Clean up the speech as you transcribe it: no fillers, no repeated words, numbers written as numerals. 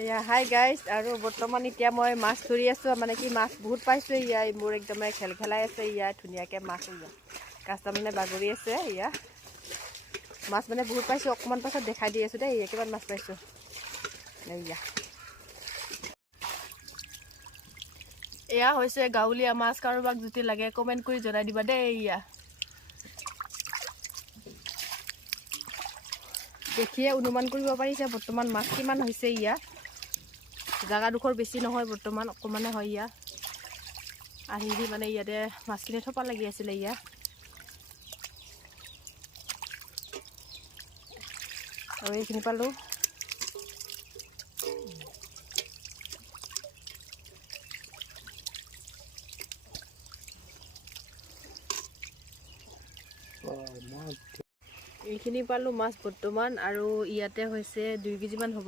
এয়া hi guys আৰু বৰ্তমান এতিয়া মই মাছ ধৰি আছোঁ মানে কি মাছ বহুত পাইছোঁ ইয়া মোৰ একদমে খেলাই আছে ইয়া ধুনীয়াকৈ মাছ ইয়া কাষ্টা মানে বাগৰি আছে ইয়া মাছ মানে বহুত পাইছোঁ অকণমান পাছত দেখাই দি আছোঁ দেই কিমান মাছ পাইছোঁ ইয়া এয়া হৈছে গাঁৱলীয়া মাছ কাৰোবাক যদি লাগে কমেণ্ট কৰি জনাই দিবা দেই ইয়া দেখিয়ে অনুমান কৰিব পাৰিছে বৰ্তমান মাছ কিমান হৈছে ইয়া জাগাডোখৰ বেছি নহয় বৰ্তমান অকণমানে হয় ইয়া আহি মানে ইয়াতে মাছখিনি থপা লাগি আছিলে ইয়া আৰু এইখিনি পালোঁ এইখিনি পালোঁ মাছ বৰ্তমান আৰু ইয়াতে হৈছে 2 কেজিমান হ'ব